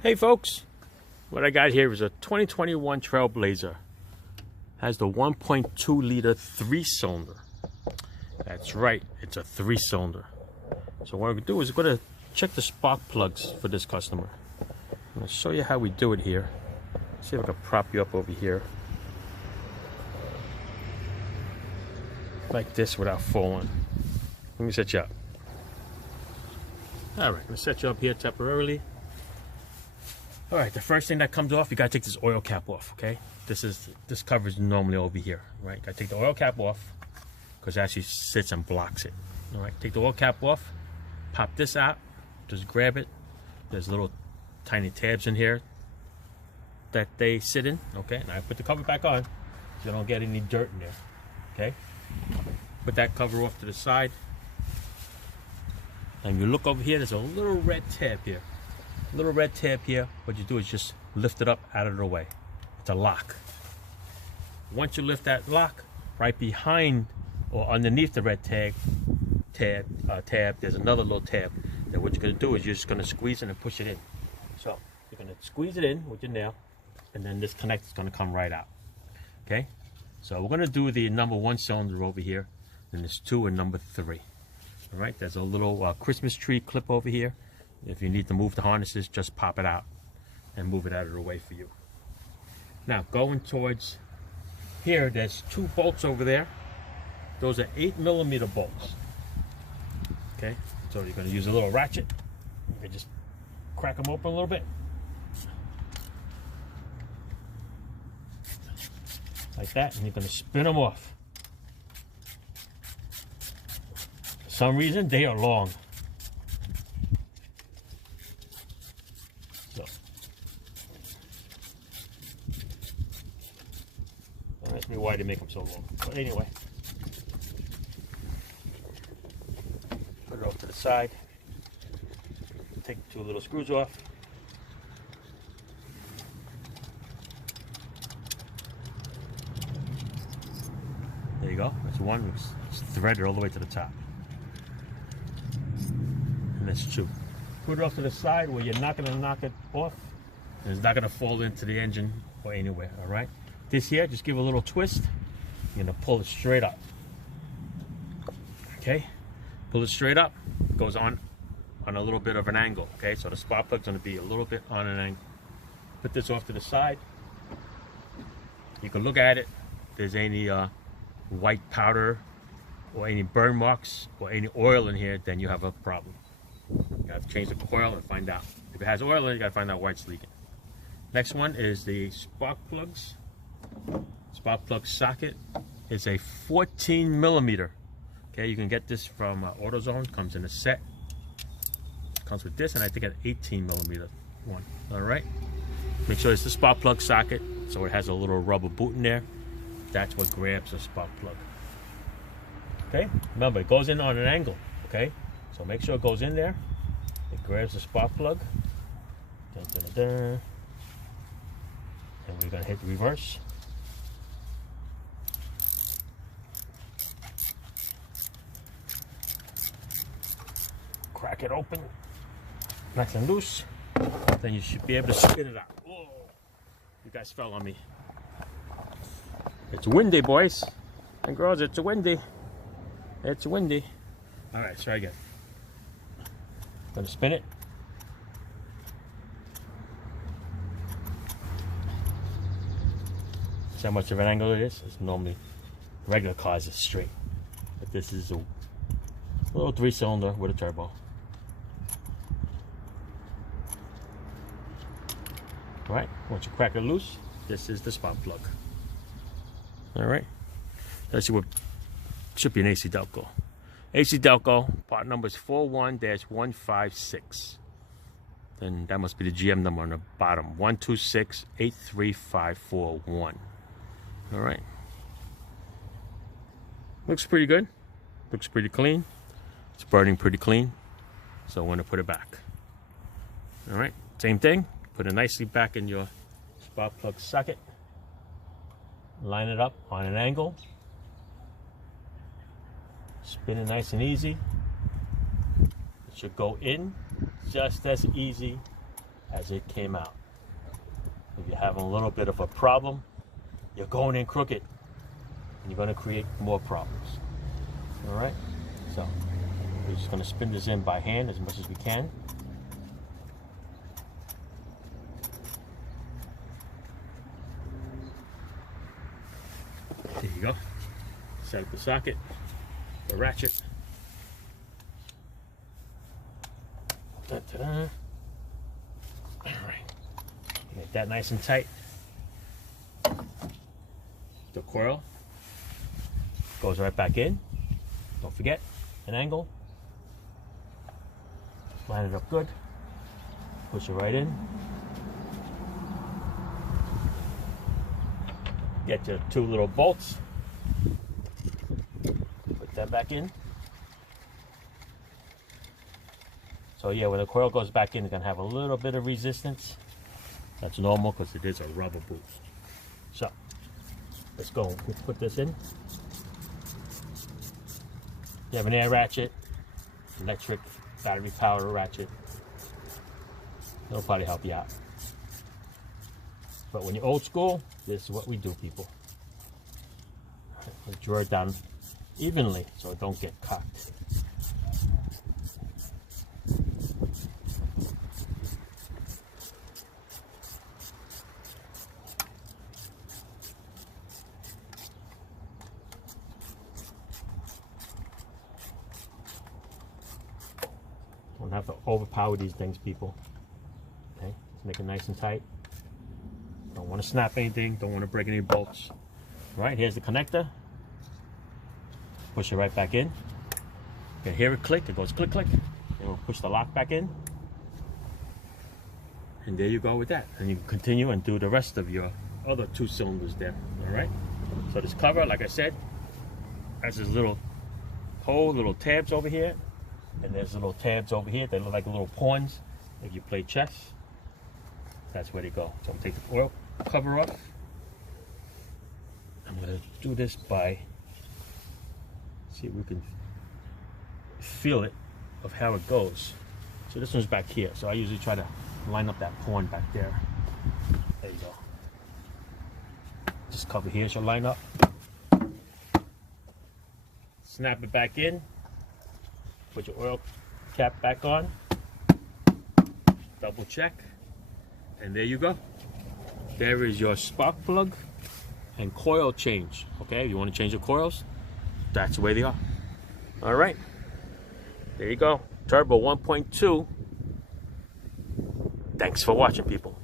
Hey folks, what I got here is a 2021 TrailBlazer. Has the 1.2 liter 3-cylinder. That's right, it's a 3-cylinder. So what I'm going to do is I'm going to check the spark plugs for this customer. I'm going to show you how we do it here. See if I can prop you up over here. Like this without falling. Let me set you up. Alright, I'm going to set you up here temporarily. Alright, the first thing that comes off, you gotta take this oil cap off, okay? This cover is normally over here, right? Gotta take the oil cap off, because it actually sits and blocks it. Alright, take the oil cap off, pop this out, just grab it. There's little tiny tabs in here that they sit in, okay? Now I put the cover back on, so you don't get any dirt in there, okay? Put that cover off to the side. And you look over here, there's a little red tab here. Little red tab here. What you do is just lift it up out of the way. It's a lock. Once you lift that lock, right behind or underneath the red tab, there's another little tab. Then what you're going to do is you're just going to squeeze it and push it in. So you're going to squeeze it in with your nail, and then this connect is going to come right out. Okay. So we're going to do the number 1 cylinder over here, and there's 2 and number 3. All right. There's a little Christmas tree clip over here. If you need to move the harnesses, just pop it out and move it out of the way for you. Now, going towards here, there's 2 bolts over there. Those are 8mm bolts. Okay, so you're going to use a little ratchet. You can just crack them open a little bit. Like that, and you're going to spin them off. For some reason, they are long. Don't ask me why they make them so long. But anyway, put it off to the side. Take the 2 little screws off. There you go. That's one. It's threaded all the way to the top. And that's 2. Put it off to the side where you're not going to knock it off. And it's not going to fall into the engine or anywhere. All right. This here, just give a little twist. You're going to pull it straight up. Okay? Pull it straight up. It goes on a little bit of an angle. Okay? So the spark plug's going to be a little bit on an angle. Put this off to the side. You can look at it. If there's any white powder or any burn marks or any oil in here, then you have a problem. You have to change the coil and find out. If it has oil in it, you got to find out why it's leaking. Next one is the spark plugs. Spark plug socket is a 14mm. Okay, you can get this from AutoZone. Comes in a set. Comes with this, and I think an 18mm one. All right. Make sure it's the spark plug socket, so it has a little rubber boot in there. That's what grabs the spark plug. Okay. Remember, it goes in on an angle. Okay. So make sure it goes in there. It grabs the spark plug. Dun, dun, dun, dun. And we're gonna hit reverse. Crack it open, nice and loose. Then you should be able to spin it out. Whoa! You guys fell on me. It's windy, boys and girls. It's windy. It's windy. All right, try again. Gonna spin it. See how much of an angle it is? It's normally regular cars is straight, but this is a little 3-cylinder with a turbo. All right, once you crack it loose, this is the spark plug. All right, that's what should be an AC Delco. AC Delco, part number is 41-156. Then that must be the GM number on the bottom, 126-83541. All right, looks pretty good. Looks pretty clean. It's burning pretty clean. So I want to put it back. All right, same thing. Put it nicely back in your spark plug socket. Line it up on an angle. Spin it nice and easy. It should go in just as easy as it came out. If you're having a little bit of a problem, you're going in crooked, and you're going to create more problems. All right, so we're just going to spin this in by hand as much as we can. There you go. Set up the socket, the ratchet. Ta-da. All right, make that nice and tight. The coil goes right back in. Don't forget, an angle. Line it up good. Push it right in. Get your 2 little bolts. Put that back in. So yeah, when the coil goes back in, it's gonna have a little bit of resistance. That's normal because it is a rubber boost. So let's go. We'll put this in. You have an air ratchet, electric, battery power ratchet. It'll probably help you out. But when you're old school, this is what we do, people. We'll draw it down evenly so it don't get cocked. Don't have to overpower these things, people. Okay, let's make it nice and tight. Don't want to snap anything, don't want to break any bolts. All right, here's the connector. Push it right back in. You can hear it click, it goes click, click. Then we'll push the lock back in. And there you go with that. And you can continue and do the rest of your other 2 cylinders there. All right, so this cover, like I said, has this little hole, little tabs over here. And there's little tabs over here. They look like little pawns if you play chess. That's where they go. So I'm going to take the oil cover off. I'm going to do this by, see if we can feel it of how it goes. So this one's back here. So I usually try to line up that pawn back there. There you go. Just cover here should line up. Snap it back in. Put your oil cap back on, double check, and there you go. There is your spark plug and coil change. Okay, if you want to change your coils, that's the way they are. All right, there you go. Turbo 1.2. Thanks for watching, people.